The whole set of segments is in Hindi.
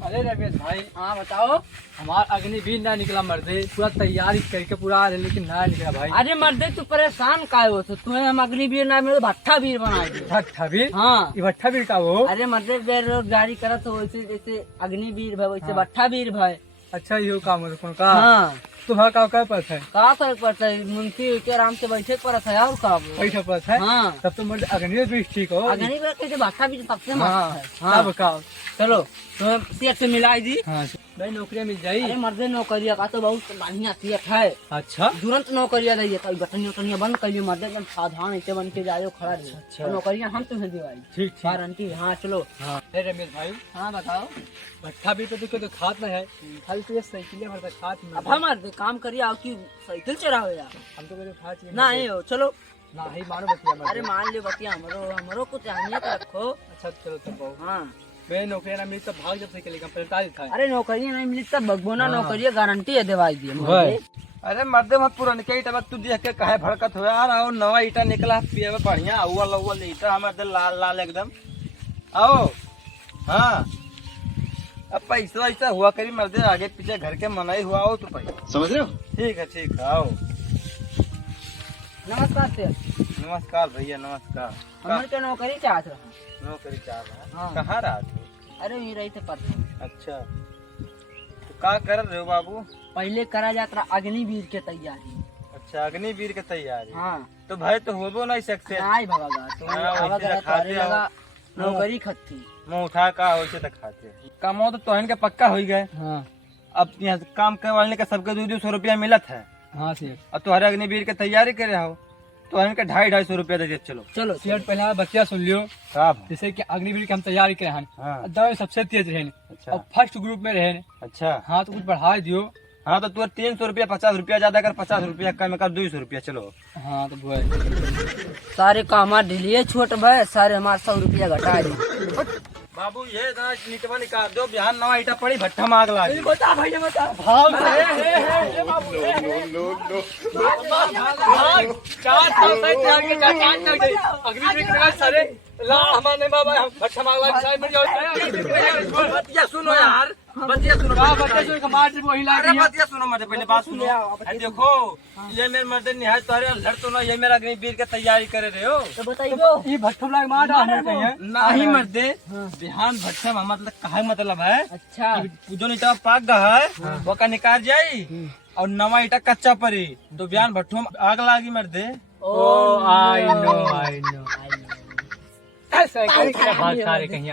अरे रमेश भाई, हाँ बताओ। हमारा अग्निवीर ना निकला मर्दे, पूरा तैयारी करके पूरा आ रहे, लेकिन ना निकला भाई। अरे मर्दे तू परेशान काहे हो? तो तुम्हें हम अग्निवीर ना मेरे भट्ठा वीर बना दिए। भट्ठा वीर? हाँ। ये भट्ठा वीर का वो? अरे मर्दे बेरोजगारी करत हो वैसे जैसे अग्निवीर भाई वैसे हाँ। भट्ठा वीर भाई। अच्छा यो काम है का? हाँ। तुम्हारा का क्या पता है? का फर्क पड़ता है? मुंशी के आराम से बैठे पड़त है और का वो? पैसा पता है? हाँ। तब तो मर्द अग्निवीर ठीक हो। अग्निवीर के भट्ठा वीर सबसे हाँ, मस्त है। तब का? चलो तुम्हें सीएट से मिलाई दी। हाँ भाई, नौकरियाँ मिल जाये। अरे मर्दे नौकरिया का तो बहुत बढ़िया सीएट है। अच्छा, तुरंत नौकरिया रही है, बटनिया उटनिया बंद करिए मर्दे, एकदम सावधान ऐसे बन के जाओ खड़ा रहिए। अच्छा। और नौकरिया हम तुम्हें दिवाई। ठीक ठीक। गारंटी। हाँ चलो। हाँ। अरे रमेश भाई, हाँ बताओ। भट्ठा वीर पे तो खात न है, खाली तो ये साइकिल हमारे खात में। अब हमारे काम करिए आओ की साइकिल चलाओ यार। हम तो मेरे खात ही नहीं हो चलो। ना ही मानो बतिया। अरे मान लियो बतिया हमरो कुछ अहमियत रखो। अच्छा चलो तब बहुत। हाँ। मैं नौकरी ना मिली तो भाग जब से चलेगा, पहले था। अरे नौकरी नहीं मिली तब भगवाना हाँ। नौकरी गारंटी है दिवाई दी। अरे मर्दे मत पुराने के ईटा तू देख के काहे भड़कत हो यार। आओ नवा ईटा निकला पिए में बढ़िया अव्वल अव्वल ईटा हमारे लाल लाल एकदम। आओ। हाँ अब पैसा ऐसा हुआ करी मर्दे, आगे पीछे घर के मनाई हुआ हो तो पैसा समझ रहे हो। ठीक है आओ। नमस्कार सर। नमस्कार भैया नमस्कार। हमारे के नौकरी चाहत रहा। नौकरी चाह रहा हाँ। कहाँ रहा थे? अरे ये रही थे परसों। अच्छा तो का कर रहे हो बाबू? पहले करा जाता अग्निवीर के तैयारी। अच्छा अग्निवीर के तैयारी। हाँ। तो भाई तो हो नहीं सकते। नहीं भगागा तो हाँ, आवा वैसे करे रखाते तोहरे हो। लगा नौकरी खत्ती। मुँह उठा का वैसे दिखाते कमाओ तो तोहन के पक्का हो गए। हाँ अब यहाँ से काम करवाने का सबके 200 रुपया मिलत है। हाँ सेठ। और तुम्हारे अग्निवीर की तैयारी करे हो तो इनके 250-250 रुपया दे दे। चलो चलो सेठ, पहले आप बच्चा सुन लियो। साहब जैसे कि अग्निवीर की हम तैयारी करे हैं, हाँ। दवा सबसे तेज रहे अच्छा। और फर्स्ट ग्रुप में रहे। अच्छा हाँ तो कुछ बढ़ा दियो। हाँ तो तू 300 रुपया 50 रुपया ज्यादा कर, 50 रुपया कम कर, 200 रुपया। चलो हाँ तो वो सारे काम ढिलिए छोट भाई, सारे हमारे 100 रुपया घटा दी। बाबू ये नीटवा निकाल दो, बिहान नवा ईटा पड़ी भट्ठा में आग लागी। बता भैया बता। भाग चार साल से त्याग के चार कर गई अग्निवीर के लगा सारे ला हमारे बाबा हम भट्ठा मांग ला सारे मर जाओ। बतिया सुनो यार, बतिया सुनो। का बच्चे जो कमाट वही ला अरे बतिया सुनो मर्दे, पहले बात सुनो। अरे देखो ये मेरे मर्दे निहाय तुम्हारे लड़ तो ना, ये मेरा अग्निवीर की तैयारी करे रहे हो। तो बताइयो ये भट्ठा लाग मार डालने कहीं नहीं मर्दे, बिहान भट्ठा में मतलब कहा मतलब है अच्छा कि जो ईटा पाक गया है वो का निकाल जाई और नवा ईटा कच्चा पड़ी तो बिहान भट्ठों में आग लागी मर्दे। ओ आई नो ऐसा भाग सारे कहीं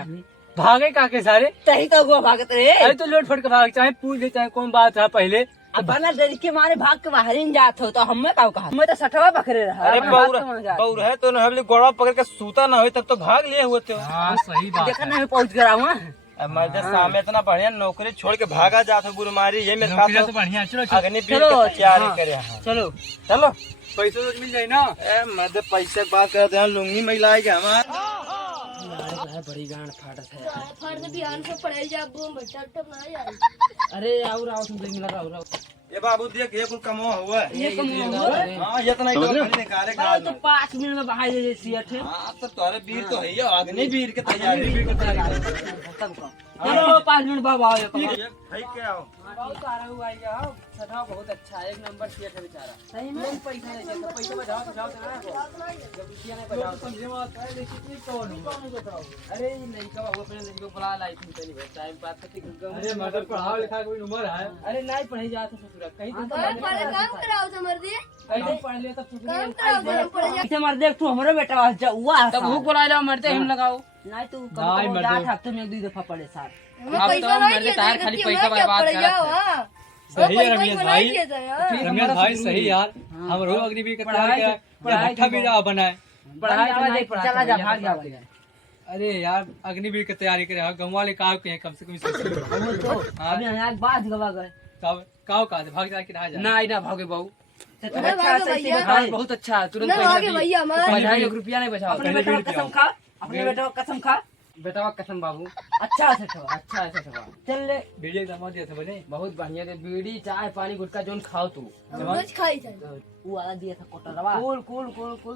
भागे काके सारे। तही तो वो भागत रहे। अरे तो लोट फट के भाग, चाहे पूछ ले चाहे कौन बात है पहले। अब बना डर के मारे भाग के बाहर ही जात हो तो हमें का कहा, हमें तो सटवा पकड़े रहा। अरे पौर है तो हम गोड़ा पकड़ के सूता ना हो तब तो भाग लिए हुए थे। हाँ सही बात देखा नहीं पहुंच गया हुआ। मर्दे सामने इतना बढ़िया नौकरी छोड़ के भागा जाते बुरमारी, ये मेरे नौकरियाँ पास तो बढ़िया। चलो अग्निवीर की तैयारी करे। हाँ। चलो चलो पैसे तो मिल जाए ना। मर्दे पैसे की बात करते हैं, लुंगी महिला है हमारे बड़ी गांड फाटत है। फर्द बिहान से पढ़ाई जा बूम बच्चा टप ना यार। अरे और आओ तुम देख लगा और ये बाबू देख ये कुल कमो हुआ है। ये कम हुआ। हाँ ये तो नहीं तो निकाले तो 5 मिनट में बाहर ले सीएट है। हाँ तो तुम्हारे वीर तो है ये अग्निवीर की तैयारी। चलो 5 मिनट बाद आओ। भाई क्या हो बहुत सारा हुआ है। सदा बहुत अच्छा है, एक नंबर सीएट है बेचारा। सही में पैसा नहीं देता, पैसा बचाओ बचाओ ना जब रुपया नहीं बचाओ समझे मत है। लेकिन कौन बताओ। अरे लड़का वो अपने लड़के को बुला लाई थी चली भाई टाइम पास करते। अरे मतलब पढ़ाओ लिखा कोई उम्र है? अरे नहीं पढ़ी जाते ससुरा कहीं तो पढ़े काम कराओ तो मर्दी कहीं पढ़ लिया तब काम कराओ तो पढ़ जा। इसे मर देख तू हमरो बेटा आ जा हुआ तब भूख बुला लो मरते हम लगाओ। नहीं तू नहीं, कम मर 8 दो। हफ्ते में 2 दफा पढ़े साथ। हमें पैसा नहीं दिया तार खाली पैसा बर्बाद करत। सही है रमेश भाई। फिर रमेश भाई सही यार, हम रोज अग्निवीर का तैयारी करा, भट्ठा भी रहा बनाए। पढ़ाई तो नहीं चला जा भाग जा। अरे यार अग्निवीर की तैयारी करे, गाँव वाले का कम से कम वो तो अभी यहाँ बात गवा गए काव का भाग जा के रहा जा। नहीं ना भागे बहू। ना भागे भैया। बहुत अच्छा तुरंत ना पैसा भागे भैया हमारा। 2,500 रुपया नहीं बचाओ। अपने बेटा को कसम खा, अपने बेटा को कसम खा। बेटा कसम बाबू अच्छा से ठो अच्छा है सेठवा चल ले वीडियो जमा दिया था बने बहुत बढ़िया दे बीड़ी चाय पानी गुटखा जोन खाओ तू रोज खाई था वो वाला दिया था कोटरवा कुल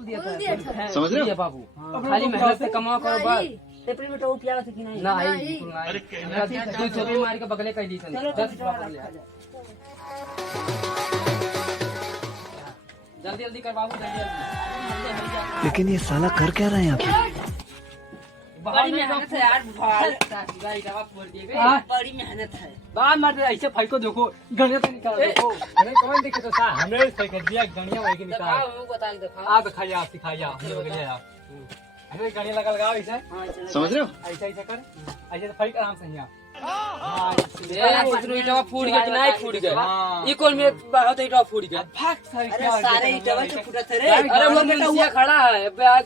दिया कुल दिया था। समझ रहे हो बाबू खाली मेहनत से कमाओ करो बस टेपरी में तो पिया था कि नहीं ना नहीं। आई बिल्कुल नहीं तू छवि मार के बगले कर दी सन चलो 10 रुपया पकड़ लिया जल्दी जल्दी कर बाबू जल्दी लेकिन ये साला कर क्या रहा है यहाँ पे? बड़ी मेहनत है यार गाड़ी दवा फोड़ दिए गए हाँ। बड़ी मेहनत है बात मत ऐसे भाई को देखो गणिया तो निकाल देखो अरे कौन देखे तो सा हमने फेंक दिया गणिया वही के निकाल दिखाओ बता दिखाओ आप खाइए आप सिखाइए आप लोग ले आप अरे गणिया लगा लगाओ ऐसे समझ रहे हो? ऐसे ऐसे कर ऐसे तो फेंक आराम से यहाँ ए इटवा फूट गया कि नहीं फूट गया हाँ। ई कौन में बहुत इटवा फूट गया अरे सारे इटवा के फुटा थे रे अरे वो मुंसिया खड़ा है बे आज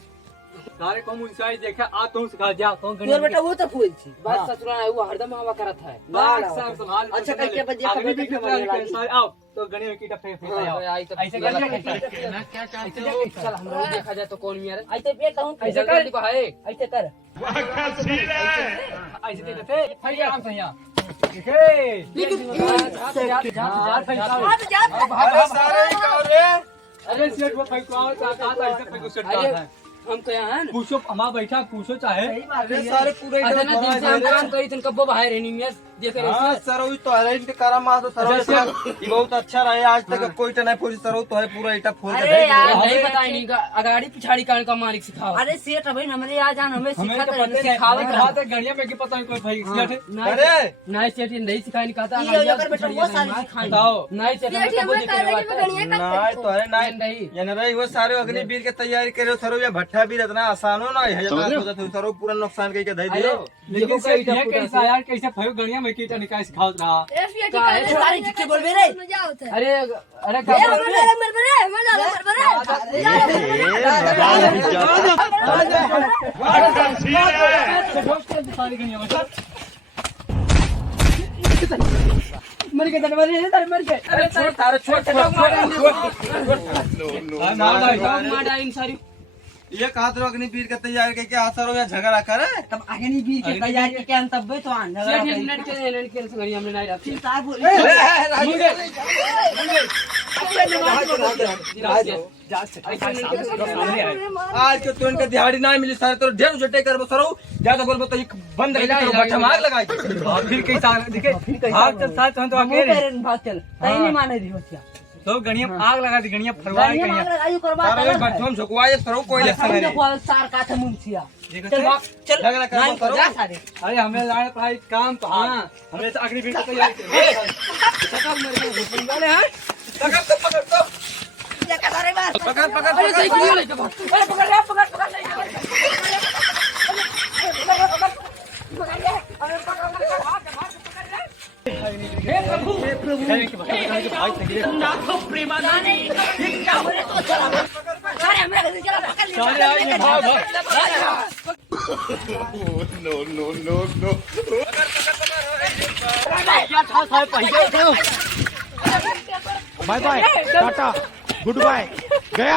सारे कौन मुंसाई देखा आ तुम सिखा जा कौन तोर गणिया बेटा वो तो फूल थी बात ससुरा है वो हरदम हवा करत है अच्छा करके बजिया अगली भी खबर कितना खबर सारे आओ तो गणिया की टप फेंक आओ ऐसे कर मैं क्या चाहती हूँ चल हम लोग देखा जाए तो कौन मेरे ऐसे पे कहूं ऐसे जल्दी को है ऐसे कर ऐसे देते फेंक आराम से यहाँ अरे सेठ वो फेंक आओ ऐसे फेंको सेठ अरे का हम क्या है पूछो हमारा बैठा पूछो चाहे अरे सारे पूरे अच्छा ना दिन से हम काम करी तुम कब बाहर रहनी में देख रहे हाँ सरो तो है इनके कारा मार तो सरो ये बहुत अच्छा रहे आज तक कोई तो नहीं पूरी सरो तो है पूरा इटा फोड़ के अरे दे दिया। यार, नहीं बताई नहीं अगाड़ी पिछाड़ी का मालिक सिखाओ अरे सेठ भाई हमारे यहाँ जान हमें हमें सिखा तो तो पता सिखावे नहीं हाथ गणिया में की पता नहीं कोई भाई सेठ अरे नहीं सेठ नहीं सिखाई नहीं कहता ये अगर बेटा वो सारी सिखाई बताओ नहीं सेठ सेठ हमें हमें काले की गणिया नहीं तो है नहीं नहीं ये ना भाई वो सारे अग्निवीर के तैयारी करे सरो ये भट्टा भी इतना आसान हो ना है जगह सरो पूरा नुकसान करके दे दियो लेकिन सेठ ये कैसा यार कैसे भाई गणिया में की निकाल सिखाओ रहा सारी झुके बोल बे रे मजा आता है अरे अरे ए मर बरे मर के मर के अरे छोड़ तारे छोड़ मार इन सारी ये कहा तो अग्निवीर के तैयारी करके आसरो या झगड़ा करे तब आगे नहीं भी के तैयारी के अंत तब तो आन सेठ मिनट के संगरी हमने नहीं रखी साहब बोल आज के तुरंत के दिहाड़ी ना मिली सारे तो ढेर जटे कर सरो ज्यादा बोल तो बंद कर करो भट्टा मार लगाई फिर कैसा देखे भाग चल साथ हम तो अकेले भाग चल तई नहीं माने दी होतिया तो गणिया में आग लगा दी गणिया फरवाई गाड़ी मांग गणिया आयु करवा सारे भट्टों में झुकवाए सरो कोई लक्षण नहीं देखो सार का था मुंसिया चल भाग चल झगड़ा कर नहीं सरो जा सारे अरे हमें लाए पढ़ाई काम तो हाँ हमें तो अग्निवीर की तैयारी पकड़ तो पकड़ तो ये का सारे बार पकड़ पकड़ अरे सही क्यों लेके भाग अरे पकड़ ले पकड़ अरे हमरा के चला पकड़ ले सारे आए भाग भाग bye bye tata goodbye गया।